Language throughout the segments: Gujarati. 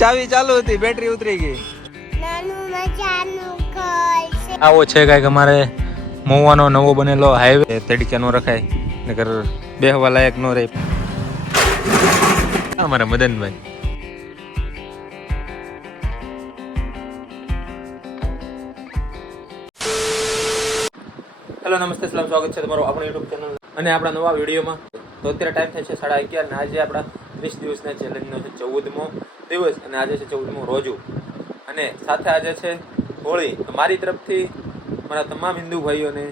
ચાવી ચાલુ હતી, બેટરી ઉતરી ગઈ. આવો છે કાંઈક અમારે મહુવાનો નવો બનેલો હાઈવે. તડકે નો રખાય નકર બેહવા લાયક નો રહે. અમારા મદનભાઈ હેલો નમસ્તે સલામ, સ્વાગત છે તમારું આપણા યુટ્યુબ ચેનલ અને આપણા નવા વિડીયોમાં. તો અત્યારે ટાઈમ થાય છે 11:30 અને આજે આપણા 30 દિવસના ચેલેન્જનો છે 14મો દિવસ અને આજે છે 14મો રોજુ અને સાથે આજે છે હોળી. મારી તરફથી મારા તમામ હિન્દુ ભાઈઓને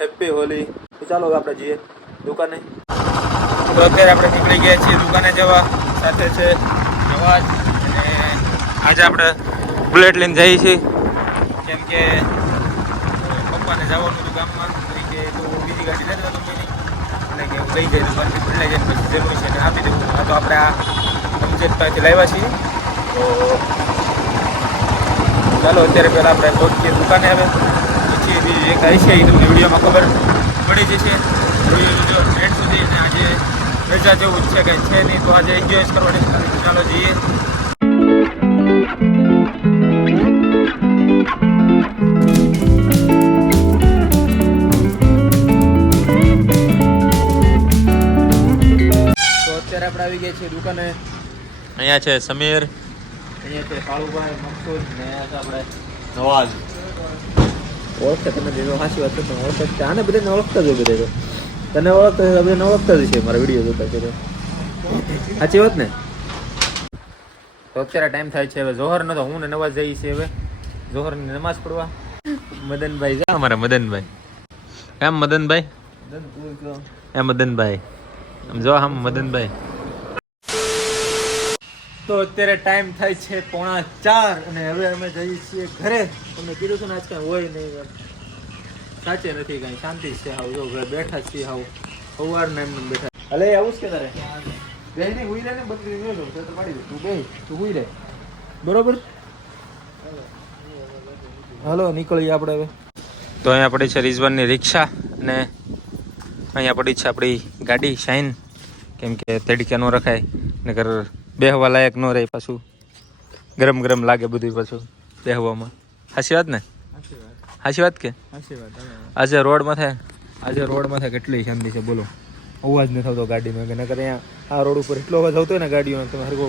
હેપી હોળી. ચાલો આપણે જઈએ દુકાને. તો અત્યારે આપણે નીકળી ગયા છીએ દુકાને જવા. સાથે છે જવાજ અને આજે આપણે બુલેટ લઈને જઈએ છીએ કેમ કે પપ્પાને જવાનું હતું ગામમાં. કે તો બીજી ગાડી લેતા કંપની એટલે કે લઈ જાય દુકાનથી બદલાઈ જાય પછી જરૂર છે ને આપી દેવું. તો આપણે આ અમજેદભાઈથી લાવ્યા છીએ. તો ચાલો અત્યારે પહેલાં આપણે પહોંચીએ દુકાને. હવે પછી બીજી એક આવી છે એ તમને વિડીયોમાં ખબર પડી જશે. જો રેટ સુધી અને આજે રજા જેવું જ છે કંઈ છે નહીં, તો આજે એન્જોય કરવાની. ચાલો જઈએ. આપણે આવી ગયા છીએ દુકાને. અહીંયા છે સમીર, અહીંયા છે કાળુભાઈ, મકસૂદ ને અહીંયા છે આપણે નવાજ. ઓળખે તને દીધો હાસી વાત છે, ઓળખે આને બધાને ઓળખતા જ બધા. તને ઓળખતા બધાને ઓળખતા જ છે મારા વિડીયો જોતા છે. સાચી વાત ને? તો અત્યારે ટાઈમ થાય છે હવે જોહરનો. તો હું ને નવાજ જઈએ છીએ હવે જોહરની નમાઝ પડવા. મદનભાઈ જા અમારા મદનભાઈ. કેમ મદનભાઈ? એ મદનભાઈ આમ જો આમ મદનભાઈ. તો અત્યારે ટાઈમ થાય છે 3:45 અને હવે અમે જઈએ છીએ ઘરે. તમને કીધું છે ને આજ કાંઈ હોય નહીં, સાચે નથી કાંઈ, શાંતિ છે. હાવ જો ઘરે બેઠા છીએ, હાવ સવારના એમને બેઠા. હલે આવું જ કે તારે બે નહીં હુઈ રહે ને, બકરી ન લો તો પાડી દે. તું બે તું હુઈ રહે બરોબર. હાલો નીકળીએ આપણે હવે. તો અહીંયા પડી છે રિઝવાનની રિક્ષા અને અહીંયા પડી છે આપણી ગાડી શાઇન. કેમ કે તડકે ન રખાય નકર બેહવા લાયક ન રહે, પાછું ગરમ ગરમ લાગે બધું પાછું બેહવામાં. સાચી વાત ને? સાચી વાત કે? આજે રોડમાં થાય કેટલી શાંતિ છે બોલો. અવાજ નથી આવતો ગાડીનો કે નકર અહીંયા આ રોડ ઉપર એટલો અવાજ આવતો હોય ને ગાડીઓનો તમે હરકો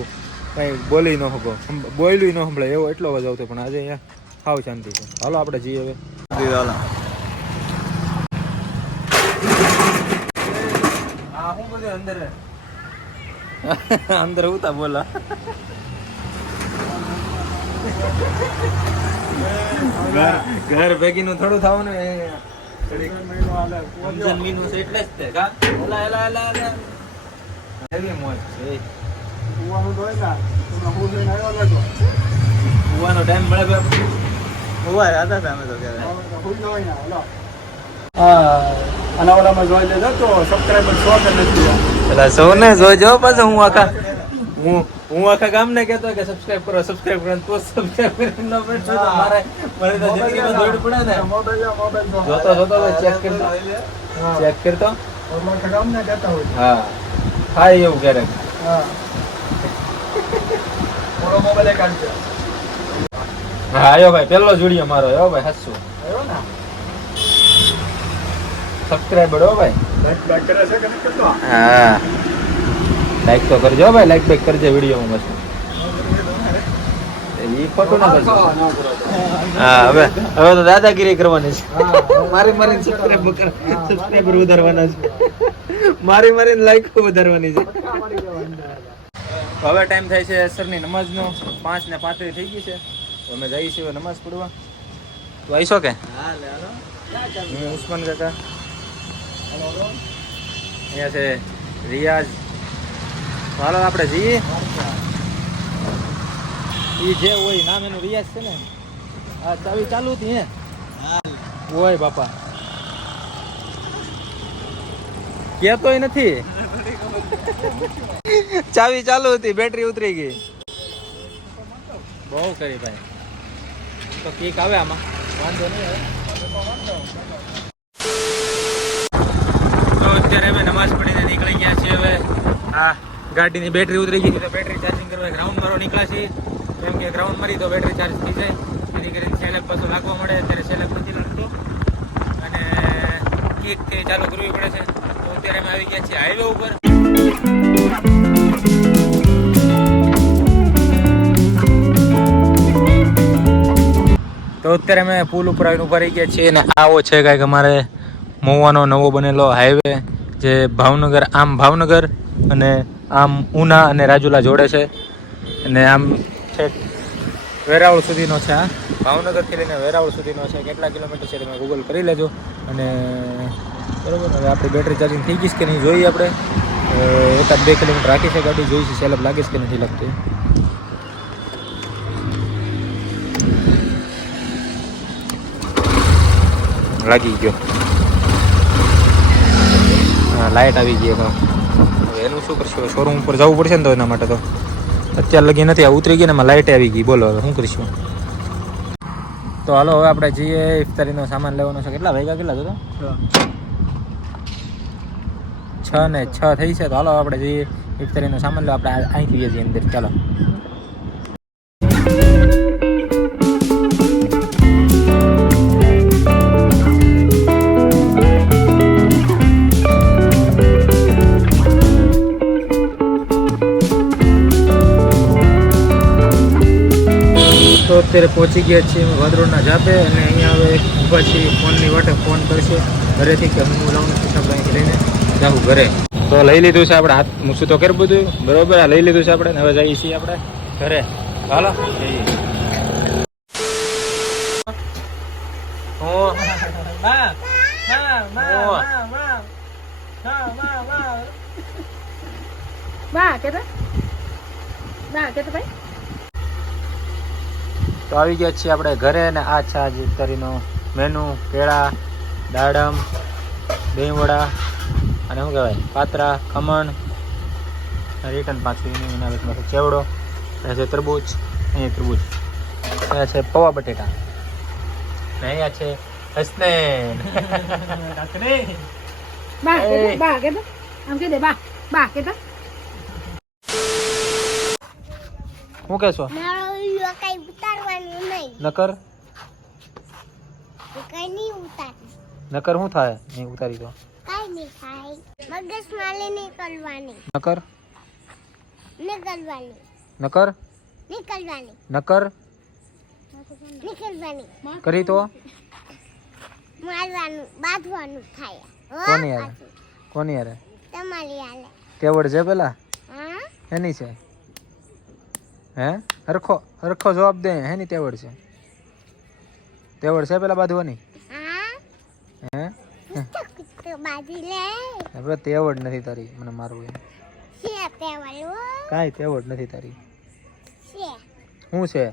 કાંઈ બોલી ન શકો, બોલ્યું ન સંભળાય એવો એટલો અવાજ આવતો. પણ આજે અહીંયા સાવ શાંતિ છે. હાલો આપણે જઈએ હવે. હા હું બધું અંદર ઉતા બોલા. ઘર ભેગી નું થોડું થવું ને એટલે જ ટાઈમ મળે સૌને જોજો. પાછો હું આખા ગામ ને કહેતો કે સબસ્ક્રાઇબ કરો તો સબસ્ક્રાઇબ કરીને મારે તો જિંદગીમાં દોડ પડે ને. જોતો ચેક કરતો હા થાય એવું ક્યારેક. હા આયો ભાઈ, પેલો જ વિડીયો મારો હો ભાઈ. હસું સબસ્ક્રાઇબર હો ભાઈ. હા લાઈક તો કરજો ભાઈ, લાઈક બેક કરજો વિડીયોમાં. બસ એ ફોટો ના કરજો. હા હવે તો દાદાગીરી કરવાની છે. મારીને સબસ્ક્રાઇબર વધારવાના છે, મારીને લાઈક વધારવાની છે. હવે ટાઈમ થાય છે અસરની નમાઝનો. 5:35 થઈ ગઈ છે. તો અમે જઈએ છીએ નમાઝ પડવા. તો આવીશો કે? હું ઉસ્માન કાકા, અહીંયા છે રિયાઝ. હાલો આપણે જઈએ. એ જે હોય નામ એનું રિયાઝ છે ને. આ ચાવી ચાલુ હતી હે ઓય બાપા, કેતોય નથી. ચાવી ચાલુ હતી, બેટરી ઉતરી ગઈ. બહુ કરી ભાઈ. તો કેક આવે આમાં, વાંધો નહીં હવે. તો અત્યારે અમે નમાઝ પડીને નીકળી ગયા છીએ હવે. હા ગાડીની બેટરી ઉતરી ગઈ તો બેટરી ચાર્જિંગ કરવા ગ્રાઉન્ડ મારો નીકળ્યા છીએ. કેમ કે ગ્રાઉન્ડ મારી તો બેટરી ચાર્જ થઈ જાય, જેથી કરીને સેલેબ પાછું લાગવા મળે. અત્યારે સેલેબ નથી લાગતો અને કિકથી ચાલુ કરવી પડે છે. તો અત્યારે અમે આવી ગયા છીએ હાઈવે ઉપર. તો અત્યારે અમે પુલ ઉપર આવીને ઉભા રહી ગયા છીએ અને આવો છે કાંઈક અમારે મહુવાનો નવો બનેલો હાઈવે, જે ભાવનગર અને આમ ઉના અને રાજુલા જોડે છે. અને આમ છેક વેરાવળ સુધીનો છે. આ ભાવનગરથી લઈને વેરાવળ સુધીનો છે. કેટલા કિલોમીટર છે તમે ગૂગલ કરી લેજો. અને બરાબર, હવે આપણી બેટરી ચાર્જિંગ થઈ ગઈ છે કે નહીં જોઈએ આપણે. 1-2 કિલોમીટર રાખી છે ગાડી, જોઈશું સેલબ લાગે છે કે નથી લાગતી. લાગી ગયો. હા, લાઇટ આવી ગઈ. હવે એનું શું કરશું? શોરૂમ ઉપર જવું પડશે ને, તો એના માટે તો અત્યારે લગી નથી. આ ઉતરી ગઈ ને એમાં લાઇટ આવી ગઈ. બોલો હવે શું કરીશું? તો હાલો હવે આપણે જઈએ. ઇફતારીનો સામાન લેવાનો છે. કેટલા વાગ્યા કેટલા તો 6 ને 6 થઈ છે. તો હાલો આપણે જઈએ ઇફતારીનો સામાન લેવા. આપણે અહીંથી જઈએ અંદર. ચાલો. તો અત્યારે પહોંચી ગયા છીએ વાદરોડના ઝાપે અને અહીંયા હવે ઊભા છીએ ફોનની વાટે. ફોન કરશે ઘરેથી કે હું લાવવાનું છું, આપણે અહીંથી લઈને જાઉં ઘરે. તો લઈ લીધું છે આપણે, હાથ મૂછું તો કરી બધું બરોબર. આ લઈ લીધું છે આપણે. હવે જઈએ છીએ આપણે ઘરે. હાલો જઈએ. તો આવી ગયા છીએ આપણે ઘરે. ને આ છે આજે ઇફતારીનો મેનુ. કેળા, દાડમ, દહીંવડા અને શું કહેવાય પાત્રા, ખમણ, રિટર્ન પાછું એના પાસે ચેવડો. અહીંયા છે તરબૂચ, અહીંયા તરબૂચ, અહીંયા છે પૌવા બટેટા, ને અહીંયા છે હસનેન. શું કહેશો? નકર નકર શું થાય? નહીં ઉતારી તો નકર નકર નકર કરી તો કોની યાર? કોની યાર? તેવડ છે પેલા એની છે. હે હરખો હરખો જવાબ દે. હેની તેવડ છે? તેવડ છે પેલા બાંધવાની? હે હવે તેવડ નથી તારી. મને મારવું એમ કાંઈ તેવડ નથી તારી. શું છે?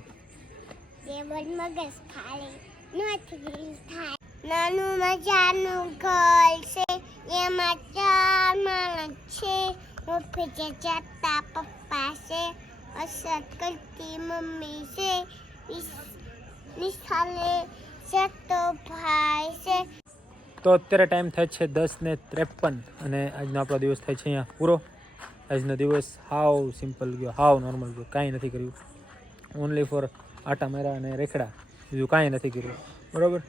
નાનું મજાનું ઘર છે, એમાં 4 માણસ છે. ઓફિસે જતા પપ્પા છે, અસર કરતી મમ્મી છે, નિશાલે જતો ભાઈ છે. તો અત્યારે ટાઈમ થાય છે 10:53 અને આજનો આપણો દિવસ થાય છે અહીંયા પૂરો. આજનો દિવસ હાવ સિમ્પલ ગયો, હાવ નોર્મલ ગયો. કાંઈ નથી કર્યું. ઓનલી ફોર આટા માર્યા અને રેખડા, બીજું કાંઈ નથી કર્યું. બરાબર.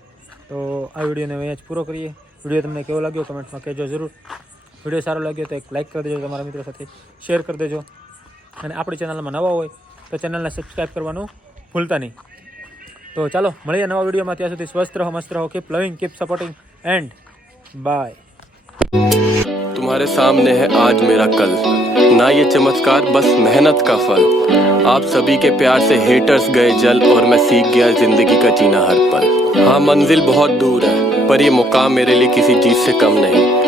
તો આ વિડીયોને અહીંયા જ પૂરો કરીએ. વિડીયો તમને કેવો લાગ્યો કમેન્ટમાં કહેજો જરૂર. વિડીયો સારો લાગ્યો તો એક લાઇક કરી દેજો, તમારા મિત્રો સાથે શેર કરી દેજો. અને આપણી ચેનલમાં નવા હોય તો ચેનલને સબસ્ક્રાઈબ કરવાનું ભૂલતા નહીં. તો ચાલો મળીએ નવા વિડીયોમાં. ત્યાં સુધી સ્વસ્થ રહો, મસ્ત રહો. કીપ લવિંગ, કીપ સपोर्टिंग एंड बाय. तुम्हारे सामने है आज मेरा कल, ना ये चमत्कार बस मेहनत का फल. आप सभी के प्यार से हेटर्स गए जल और मैं सीख गया जिंदगी का जीना हर पल. हाँ मंजिल बहुत दूर है पर ये मुकाम मेरे लिए किसी चीज से कम नहीं.